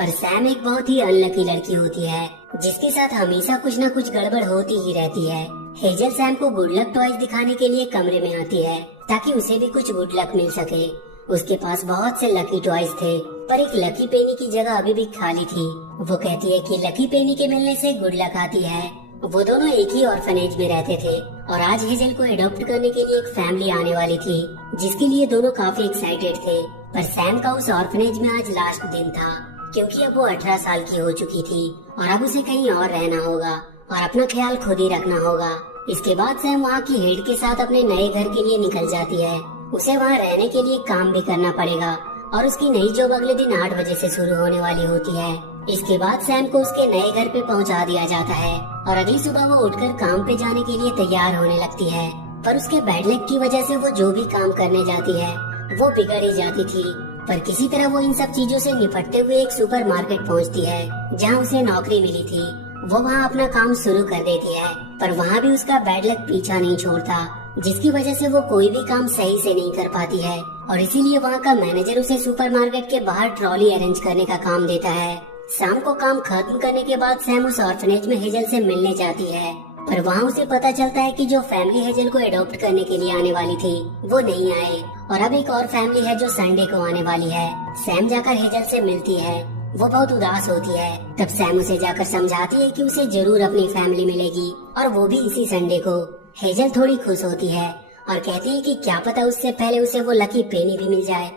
पर सैम एक बहुत ही अनलकी लड़की होती है जिसके साथ हमेशा कुछ न कुछ गड़बड़ होती ही रहती है। हेजल सैम को गुड लक टॉयज दिखाने के लिए कमरे में आती है ताकि उसे भी कुछ गुड लक मिल सके। उसके पास बहुत से लकी टॉयज थे पर एक लकी पेनी की जगह अभी भी खाली थी। वो कहती है कि लकी पेनी के मिलने से गुड लक आती है। वो दोनों एक ही ऑर्फनेज में रहते थे और आज हेजल को एडॉप्ट करने के लिए एक फैमिली आने वाली थी जिसके लिए दोनों काफी एक्साइटेड थे। पर सैम का उस ऑर्फनेज में आज लास्ट दिन था क्योंकि अब वो 18 साल की हो चुकी थी और अब उसे कहीं और रहना होगा और अपना ख्याल खुद ही रखना होगा। इसके बाद सैम वहाँ की हेड के साथ अपने नए घर के लिए निकल जाती है। उसे वहाँ रहने के लिए काम भी करना पड़ेगा और उसकी नई जॉब अगले दिन 8 बजे से शुरू होने वाली होती है। इसके बाद सैम को उसके नए घर पे पहुँचा दिया जाता है और अगली सुबह वो उठकर काम पे जाने के लिए तैयार होने लगती है। पर उसके बैड लक की वजह से वो जो भी काम करने जाती है वो बिगड़ ही जाती थी। पर किसी तरह वो इन सब चीजों से निपटते हुए एक सुपरमार्केट पहुंचती है जहां उसे नौकरी मिली थी। वो वहां अपना काम शुरू कर देती है पर वहां भी उसका बैड लक पीछा नहीं छोड़ता जिसकी वजह से वो कोई भी काम सही से नहीं कर पाती है और इसीलिए वहां का मैनेजर उसे सुपरमार्केट के बाहर ट्रॉली अरेंज करने का काम देता है। शाम को काम खत्म करने के बाद सैम उस ऑर्फनेज में हेजल से मिलने जाती है पर वहाँ उसे पता चलता है कि जो फैमिली हेजल को एडॉप्ट करने के लिए आने वाली थी वो नहीं आए और अब एक और फैमिली है जो संडे को आने वाली है। सैम जाकर हेजल से मिलती है। वो बहुत उदास होती है। तब सैम उसे जाकर समझाती है कि उसे जरूर अपनी फैमिली मिलेगी और वो भी इसी संडे को। हेजल थोड़ी खुश होती है और कहती है कि क्या पता उससे पहले उसे वो लकी पेनी भी मिल जाए।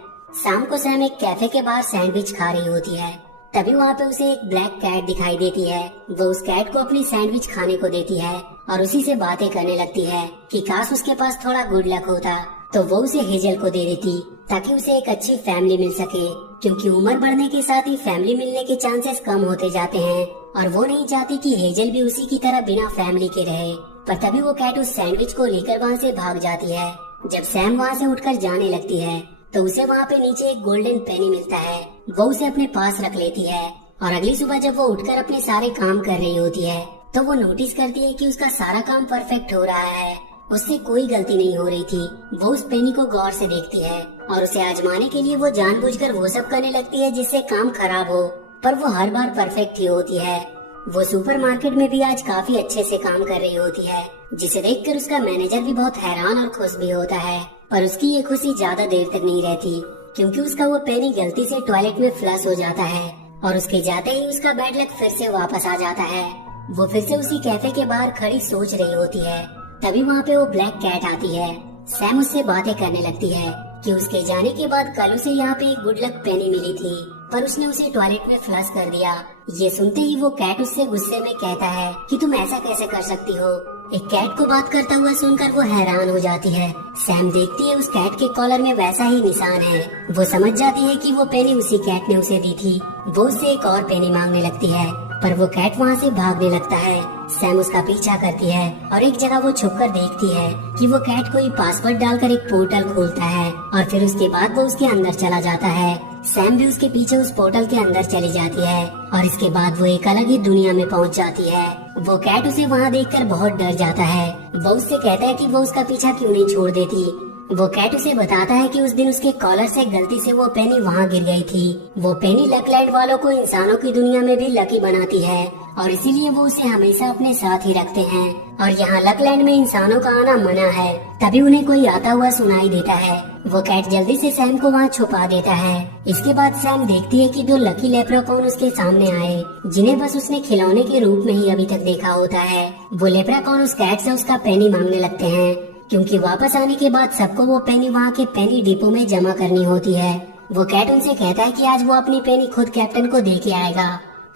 शाम को सैम एक कैफे के बाहर सैंडविच खा रही होती है। तभी वहाँ पे उसे एक ब्लैक कैट दिखाई देती है। वो उस कैट को अपनी सैंडविच खाने को देती है और उसी से बातें करने लगती है कि काश उसके पास थोड़ा गुड लक होता तो वो उसे हेजल को दे देती ताकि उसे एक अच्छी फैमिली मिल सके क्योंकि उम्र बढ़ने के साथ ही फैमिली मिलने के चांसेस कम होते जाते हैं और वो नहीं चाहती कि हेजल भी उसी की तरह बिना फैमिली के रहे। पर तभी वो कैट उस सैंडविच को लेकर वहाँ से भाग जाती है। जब सैम वहाँ से उठकर जाने लगती है तो उसे वहाँ पे नीचे एक गोल्डन पेनी मिलता है। वो उसे अपने पास रख लेती है और अगली सुबह जब वो उठकर अपने सारे काम कर रही होती है तो वो नोटिस करती है कि उसका सारा काम परफेक्ट हो रहा है। उससे कोई गलती नहीं हो रही थी। वो उस पेनी को गौर से देखती है और उसे आजमाने के लिए वो जानबूझकर वो सब करने लगती है जिससे काम खराब हो पर वो हर बार परफेक्ट ही होती है। वो सुपरमार्केट में भी आज काफी अच्छे से काम कर रही होती है जिसे देखकर उसका मैनेजर भी बहुत हैरान और खुश भी होता है। पर उसकी ये खुशी ज्यादा देर तक नहीं रहती क्योंकि उसका वो पेनी गलती से टॉयलेट में फ्लश हो जाता है और उसके जाते ही उसका बैड लक फिर से वापस आ जाता है। वो फिर से उसी कैफे के बाहर खड़ी सोच रही होती है। तभी वहाँ पे वो ब्लैक कैट आती है। सैम उससे बातें करने लगती है कि उसके जाने के बाद कल उसे यहाँ पे एक गुड लक पेनी मिली थी पर उसने उसे टॉयलेट में फ्लश कर दिया। ये सुनते ही वो कैट उससे गुस्से में कहता है कि तुम ऐसा कैसे कर सकती हो। एक कैट को बात करता हुआ सुनकर वो हैरान हो जाती है। सैम देखती है उस कैट के कॉलर में वैसा ही निशान है। वो समझ जाती है कि वो पेनी उसी कैट ने उसे दी थी। वो उससे एक और पेनी मांगने लगती है पर वो कैट वहाँ से भागने लगता है। सैम उसका पीछा करती है और एक जगह वो छुपकर देखती है कि वो कैट कोई पासवर्ड डालकर एक पोर्टल खोलता है और फिर उसके बाद वो उसके अंदर चला जाता है। सैम भी उसके पीछे उस पोर्टल के अंदर चली जाती है और इसके बाद वो एक अलग ही दुनिया में पहुंच जाती है। वो कैट उसे वहाँ देखकर बहुत डर जाता है। वो उससे कहता है कि वो उसका पीछा क्यों नहीं छोड़ देती। वो कैट उसे बताता है कि उस दिन उसके कॉलर से गलती से वो पेनी वहाँ गिर गई थी। वो पेनी लकलैंड वालों को इंसानों की दुनिया में भी लकी बनाती है और इसीलिए वो उसे हमेशा अपने साथ ही रखते हैं और यहाँ लकलैंड में इंसानों का आना मना है। तभी उन्हें कोई आता हुआ सुनाई देता है। वो कैट जल्दी से सैम को वहाँ छुपा देता है। इसके बाद सैम देखती है कि दो लकी लेप्राकॉन उसके सामने आए जिन्हें बस उसने खिलौने के रूप में ही अभी तक देखा होता है। वो लेप्राकॉन उस कैट से उसका पेनी मांगने लगते हैं क्योंकि वापस आने के बाद सबको वो पेनी वहाँ के पेनी डिपो में जमा करनी होती है। वो कैट उनसे कहता है कि आज वो अपनी पेनी खुद कैप्टन को दे के आएगा।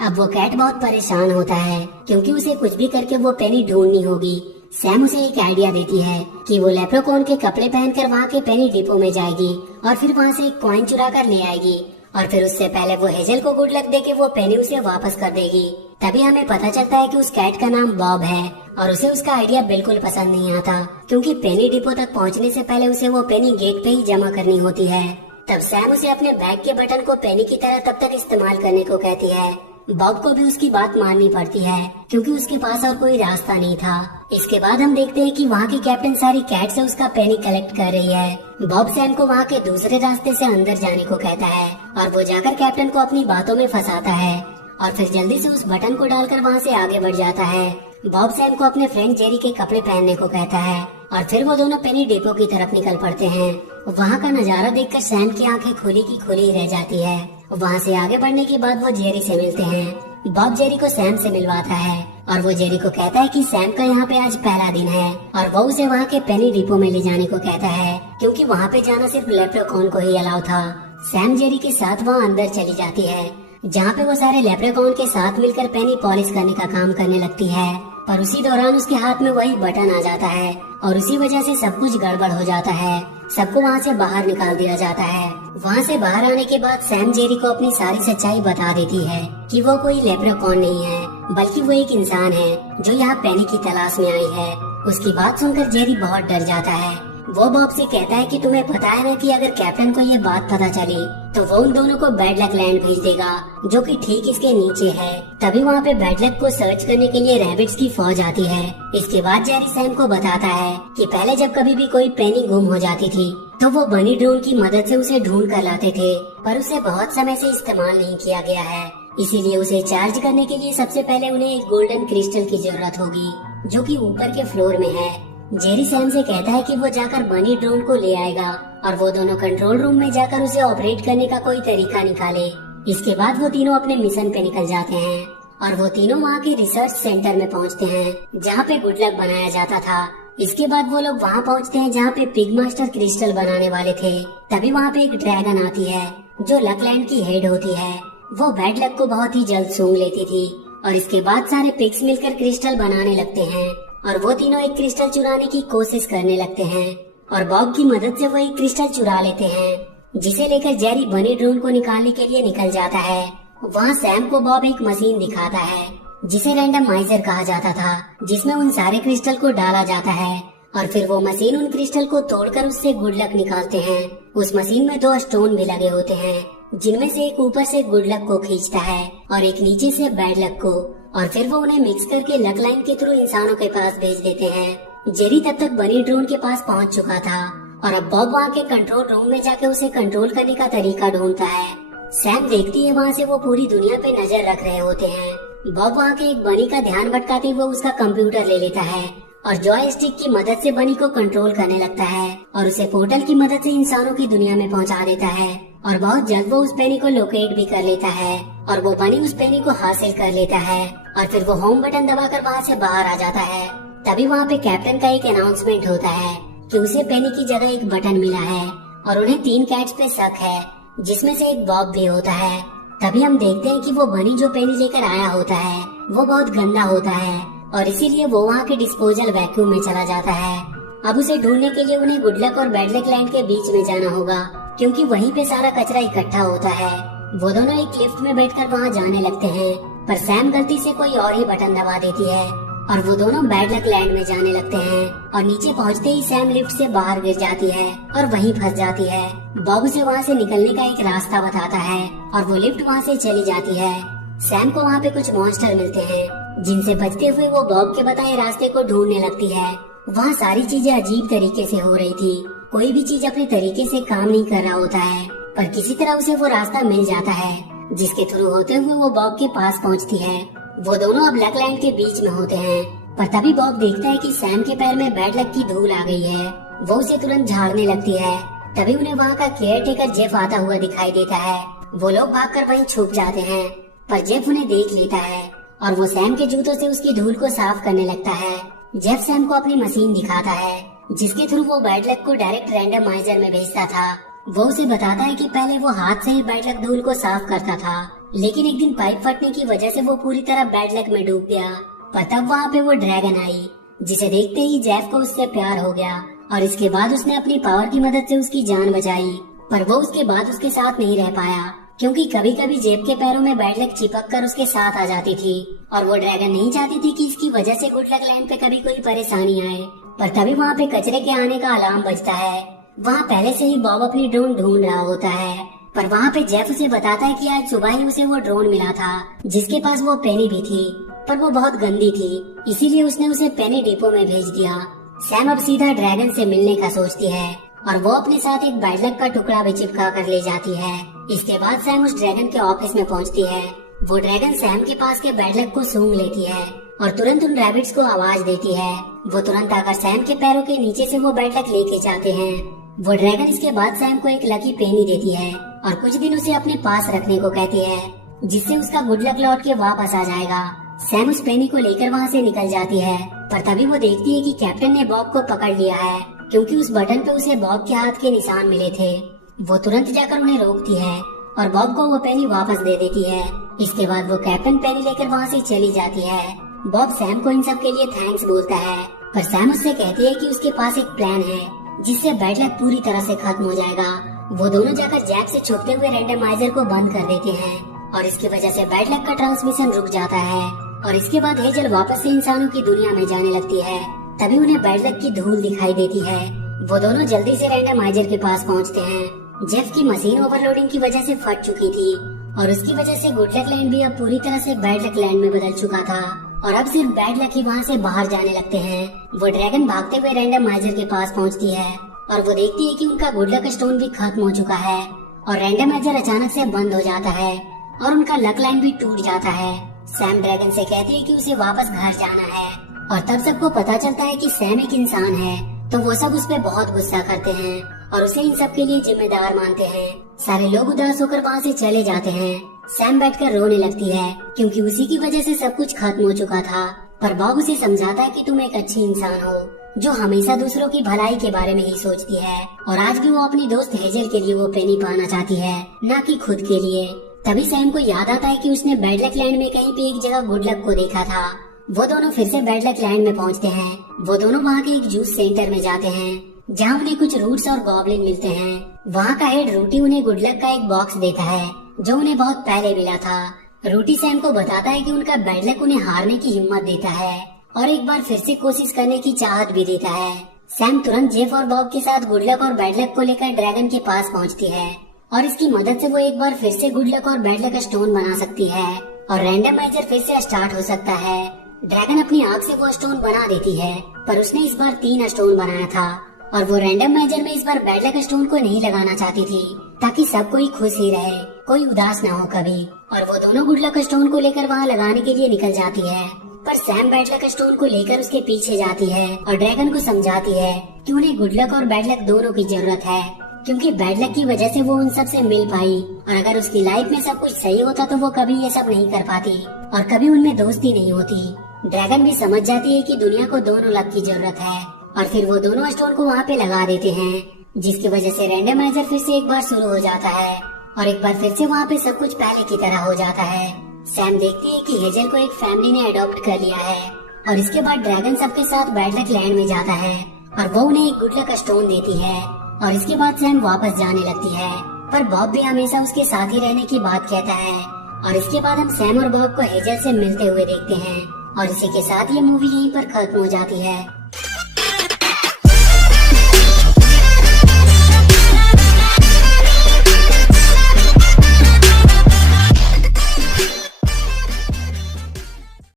अब वो कैट बहुत परेशान होता है क्योंकि उसे कुछ भी करके वो पेनी ढूंढनी होगी। सैम उसे एक आइडिया देती है कि वो लेप्रोकॉन के कपड़े पहनकर वहाँ के पेनी डिपो में जाएगी और फिर वहाँ से एक कॉइन चुरा कर ले आएगी और फिर उससे पहले वो हेजल को गुड लक देके वो पेनी उसे वापस कर देगी। तभी हमें पता चलता है कि उस कैट का नाम बॉब है और उसे उसका आइडिया बिल्कुल पसंद नहीं आता क्योंकि पेनी डिपो तक पहुँचने से पहले उसे वो पेनी गेट पे ही जमा करनी होती है। तब सैम उसे अपने बैग के बटन को पेनी की तरह तब तक इस्तेमाल करने को कहती है बॉब को भी उसकी बात माननी पड़ती है क्योंकि उसके पास और कोई रास्ता नहीं था। इसके बाद हम देखते हैं कि वहाँ की कैप्टन सारी कैट से उसका पेनी कलेक्ट कर रही है। बॉब सैम को वहाँ के दूसरे रास्ते से अंदर जाने को कहता है और वो जाकर कैप्टन को अपनी बातों में फंसाता है और फिर जल्दी से उस बटन को डालकर वहाँ से आगे बढ़ जाता है। बॉब सैम को अपने फ्रेंड जेरी के कपड़े पहनने को कहता है और फिर वो दोनों पेनी डिपो की तरफ निकल पड़ते हैं। वहाँ का नजारा देखकर सैम की आंखें खुली की खुली रह जाती है। वहाँ से आगे बढ़ने के बाद वो जेरी से मिलते हैं। बॉब जेरी को सैम से मिलवाता है और वो जेरी को कहता है कि सैम का यहाँ पे आज पहला दिन है और वो उसे वहाँ के पेनी डिपो में ले जाने को कहता है क्योंकि वहाँ पे जाना सिर्फ लेप्रेकॉन को ही अलाउ था। सैम जेरी के साथ वहाँ अंदर चली जाती है जहाँ पे वो सारे लेप्रेकॉन के साथ मिलकर पेनी पॉलिश करने का काम करने लगती है। पर उसी दौरान उसके हाथ में वही बटन आ जाता है और उसी वजह से सब कुछ गड़बड़ हो जाता है। सबको वहाँ से बाहर निकाल दिया जाता है। वहाँ से बाहर आने के बाद सैम जेरी को अपनी सारी सच्चाई बता देती है कि वो कोई लेप्रेकॉन नहीं है बल्कि वो एक इंसान है जो यहाँ पेनी की तलाश में आई है। उसकी बात सुनकर जेरी बहुत डर जाता है। वो बॉब से कहता है कि तुम्हें पता है ना कि अगर कैप्टन को ये बात पता चली तो वो उन दोनों को बैड लक लैंड भेज देगा जो कि ठीक इसके नीचे है। तभी वहाँ पे बैड लक को सर्च करने के लिए रैबिट्स की फौज आती है। इसके बाद जेरी सैम को बताता है कि पहले जब कभी भी कोई पेनी गुम हो जाती थी तो वो बनी ड्रोन की मदद से उसे ढूंढ कर लाते थे, पर उसे बहुत समय से इस्तेमाल नहीं किया गया है। इसीलिए उसे चार्ज करने के लिए सबसे पहले उन्हें एक गोल्डन क्रिस्टल की जरूरत होगी जो कि ऊपर के फ्लोर में है। जेरी सैम से कहता है कि वो जाकर बनी ड्रोन को ले आएगा और वो दोनों कंट्रोल रूम में जाकर उसे ऑपरेट करने का कोई तरीका निकाले। इसके बाद वो तीनों अपने मिशन पे निकल जाते हैं और वो तीनों वहाँ के रिसर्च सेंटर में पहुँचते हैं जहाँ पे गुड लक बनाया जाता था। इसके बाद वो लोग वहाँ पहुँचते हैं जहाँ पे पिग मास्टर क्रिस्टल बनाने वाले थे। तभी वहाँ पे एक ड्रैगन आती है जो लकलैंड की हेड होती है। वो बैड लक को बहुत ही जल्द सूंघ लेती थी और इसके बाद सारे पिग्स मिलकर क्रिस्टल बनाने लगते हैं और वो तीनों एक क्रिस्टल चुराने की कोशिश करने लगते हैं और बॉब की मदद से वो एक क्रिस्टल चुरा लेते हैं जिसे लेकर जेरी बनी ड्रोन को निकालने के लिए निकल जाता है। वहाँ सैम को बॉब एक मशीन दिखाता है जिसे रैंडमाइजर कहा जाता था, जिसमें उन सारे क्रिस्टल को डाला जाता है और फिर वो मशीन उन क्रिस्टल को तोड़कर उससे गुड लक निकालते हैं। उस मशीन में 2 स्टोन भी लगे होते हैं जिनमें से एक ऊपर से गुड लक को खींचता है और एक नीचे से बैड लक को, और फिर वो उन्हें मिक्स करके लक लाइन के थ्रू इंसानों के पास भेज देते हैं। जेरी तब तक बनी ड्रोन के पास पहुंच चुका था और अब बॉब वहाँ के कंट्रोल रूम में जाके उसे कंट्रोल करने का तरीका ढूंढता है। सैम देखती है वहाँ से वो पूरी दुनिया पे नजर रख रहे होते हैं। बॉब वहाँ के एक बनी का ध्यान भटकाते हुए उसका कंप्यूटर ले लेता है और जॉय स्टिक की मदद से बनी को कंट्रोल करने लगता है और उसे पोर्टल की मदद से इंसानों की दुनिया में पहुँचा देता है और बहुत जल्द वो उस पेनी को लोकेट भी कर लेता है और वो बनी उस पेनी को हासिल कर लेता है और फिर वो होम बटन दबाकर वहाँ से बाहर आ जाता है। तभी वहाँ पे कैप्टन का एक अनाउंसमेंट होता है कि उसे पेनी की जगह एक बटन मिला है और उन्हें 3 कैट्स पे शक है जिसमें से एक बॉब भी होता है। तभी हम देखते हैं कि वो बनी जो पेनी लेकर आया होता है वो बहुत गंदा होता है और इसीलिए वो वहाँ के डिस्पोजल वैक्यूम में चला जाता है। अब उसे ढूंढने के लिए उन्हें गुड लक और बैड लक लैंड के बीच में जाना होगा क्योंकि वहीं पे सारा कचरा इकट्ठा होता है। वो दोनों एक लिफ्ट में बैठकर वहाँ जाने लगते हैं पर सैम गलती से कोई और ही बटन दबा देती है और वो दोनों बैड लक लैंड में जाने लगते हैं और नीचे पहुँचते ही सैम लिफ्ट से बाहर गिर जाती है और वहीं फंस जाती है। बॉब उसे वहाँ से निकलने का एक रास्ता बताता है और वो लिफ्ट वहाँ से चली जाती है। सैम को वहाँ पे कुछ मॉन्स्टर मिलते हैं जिनसे बचते हुए वो बॉब के बताए रास्ते को ढूंढने लगती है। वहाँ सारी चीजें अजीब तरीके से हो रही थी, कोई भी चीज अपने तरीके से काम नहीं कर रहा होता है, पर किसी तरह उसे वो रास्ता मिल जाता है जिसके थ्रू होते हुए वो बॉब के पास पहुँचती है। वो दोनों अब लकलैंड के बीच में होते हैं पर तभी बॉब देखता है कि सैम के पैर में बैड लक की धूल आ गई है। वो उसे तुरंत झाड़ने लगती है। तभी उन्हें वहाँ का केयर टेकर जेफ आता हुआ दिखाई देता है। वो लोग भागकर वहीं छुप जाते हैं पर जेफ उन्हें देख लेता है और वो सैम के जूतों से उसकी धूल को साफ करने लगता है। जेफ सैम को अपनी मशीन दिखाता है जिसके थ्रू वो बैड लक को डायरेक्ट रैंडमाइजर में भेजता था। वो उसे बताता है कि पहले वो हाथ से ही बैड लक धूल को साफ करता था, लेकिन एक दिन पाइप फटने की वजह से वो पूरी तरह बैड लक में डूब गया। पर तब वहाँ पे वो ड्रैगन आई जिसे देखते ही जेफ को उससे प्यार हो गया और इसके बाद उसने अपनी पावर की मदद से उसकी जान बचाई। पर वो उसके बाद उसके साथ नहीं रह पाया क्योंकि कभी कभी जेफ के पैरों में बैड लक चिपक कर उसके साथ आ जाती थी और वो ड्रैगन नहीं चाहती थी कि इसकी वजह से गुड लक लैंड पे कभी कोई परेशानी आए। पर तभी वहाँ पे कचरे के आने का अलार्म बजता है। वहाँ पहले से ही बॉब अपनी ड्रोन ढूंढ रहा होता है पर वहाँ पे जेफ उसे बताता है कि आज सुबह ही उसे वो ड्रोन मिला था जिसके पास वो पेनी भी थी, पर वो बहुत गंदी थी, इसीलिए उसने उसे पेनी डिपो में भेज दिया। सैम अब सीधा ड्रैगन से मिलने का सोचती है और वो अपने साथ एक बैड लक का टुकड़ा भी चिपका कर ले जाती है। इसके बाद सैम उस ड्रैगन के ऑफिस में पहुंचती है। वो ड्रैगन सैम के पास के बैड लक को सूंघ लेती है और तुरंत उन रैबिट्स को आवाज देती है। वो तुरंत आकर सैम के पैरों के नीचे से वो बैड लक लेके जाते हैं। वो ड्रैगन इसके बाद सैम को एक लकी पेनी देती है और कुछ दिन उसे अपने पास रखने को कहती है, जिससे उसका गुड लक लौट के वापस आ जाएगा। सैम उस पेनी को लेकर वहाँ से निकल जाती है, पर तभी वो देखती है कि कैप्टन ने बॉब को पकड़ लिया है, क्योंकि उस बटन पे उसे बॉब के हाथ के निशान मिले थे। वो तुरंत जाकर उन्हें रोकती है और बॉब को वो पेनी वापस दे देती है। इसके बाद वो कैप्टन पेनी लेकर वहाँ से चली जाती है। बॉब सैम को इन सब के लिए थैंक्स बोलता है, पर सैम उससे कहती है कि उसके पास एक प्लान है जिससे बैड लक पूरी तरह से खत्म हो जाएगा। वो दोनों जाकर जैक से छुपते हुए रैंडमाइजर को बंद कर देते हैं और इसकी वजह से बैड लक का ट्रांसमिशन रुक जाता है। और इसके बाद हेजल वापस से इंसानों की दुनिया में जाने लगती है। तभी उन्हें बैड लक की धूल दिखाई देती है। वो दोनों जल्दी से रैंडमाइजर के पास पहुंचते हैं। जेफ की मशीन ओवरलोडिंग की वजह से फट चुकी थी और उसकी वजह से गुड लक लैंड भी अब पूरी तरह से बैड लक लैंड में बदल चुका था और अब सिर्फ बैड लक ही वहाँ से बाहर जाने लगते हैं। वो ड्रैगन भागते हुए रैंडमाइजर के पास पहुँचती है और वो देखती है कि उनका गुड लक स्टोन भी खत्म हो चुका है और रैंडमाइजर अचानक से बंद हो जाता है और उनका लक लाइन भी टूट जाता है। सैम ड्रैगन से कहती है कि उसे वापस घर जाना है और तब सबको पता चलता है कि सैम एक इंसान है, तो वो सब उस पे बहुत गुस्सा करते हैं और उसे इन सब के लिए जिम्मेदार मानते हैं। सारे लोग उदास होकर वहाँ से चले जाते हैं। सैम बैठकर रोने लगती है क्योंकि उसी की वजह से सब कुछ खत्म हो चुका था, पर बॉब उसे समझाता है कि तुम एक अच्छी इंसान हो जो हमेशा दूसरों की भलाई के बारे में ही सोचती है और आज भी वो अपनी दोस्त हेजल के लिए वो पेनी पाना चाहती है, न कि खुद के लिए। तभी सैम को याद आता है कि उसने बैड लक लैंड में कहीं पे एक जगह गुड लक को देखा था। वो दोनों फिर से बैड लक लैंड में पहुंचते हैं। वो दोनों वहाँ के एक जूस सेंटर में जाते हैं जहाँ उन्हें कुछ रूट्स और गॉबलिन मिलते हैं। वहाँ का हेड रूटी उन्हें गुड लक का एक बॉक्स देता है जो उन्हें बहुत पहले मिला था। रूटी सैम को बताता है कि उनका बैड लक उन्हें हारने की हिम्मत देता है और एक बार फिर से कोशिश करने की चाहत भी देता है। सैम तुरंत जेफ और बॉब के साथ गुड लक और बैड लक को लेकर ड्रैगन के पास पहुंचती है और इसकी मदद से वो एक बार फिर से गुड लक और बैड लक स्टोन बना सकती है और रैंडमाइजर फिर से स्टार्ट हो सकता है। ड्रैगन अपनी आँख से वो स्टोन बना देती है, पर उसने इस बार 3 स्टोन बनाया था और वो रैंडमाइजर में इस बार बैड लक स्टोन को नहीं लगाना चाहती थी ताकि सब कोई खुश ही रहे, कोई उदास न हो कभी। और वो दोनों गुड लक स्टोन को लेकर वहाँ लगाने के लिए निकल जाती है, पर सैम बैड लक स्टोन को लेकर उसके पीछे जाती है और ड्रैगन को समझाती है कि उन्हें गुड लक और बैड लक दोनों की जरूरत है, क्योंकि बैड लक की वजह से वो उन सब से मिल पाई और अगर उसकी लाइफ में सब कुछ सही होता तो वो कभी ये सब नहीं कर पाती और कभी उनमें दोस्ती नहीं होती। ड्रैगन भी समझ जाती है कि दुनिया को दोनों लक की जरूरत है और फिर वो दोनों स्टोन को वहाँ पे लगा देते हैं, जिसकी वजह से रैंडमाइजर फिर से एक बार शुरू हो जाता है और एक बार फिर से वहाँ पे सब कुछ पहले की तरह हो जाता है। सैम देखती है कि हेजल को एक फैमिली ने अडॉप्ट कर लिया है और इसके बाद ड्रैगन सबके साथ बैड लक लैंड में जाता है और वो उन्हें एक गुड लक स्टोन देती है और इसके बाद सैम वापस जाने लगती है, पर बॉब भी हमेशा उसके साथ ही रहने की बात कहता है। और इसके बाद हम सैम और बॉब को हेजल से मिलते हुए देखते हैं और इसी के साथ ये मूवी यहीं पर खत्म हो जाती है।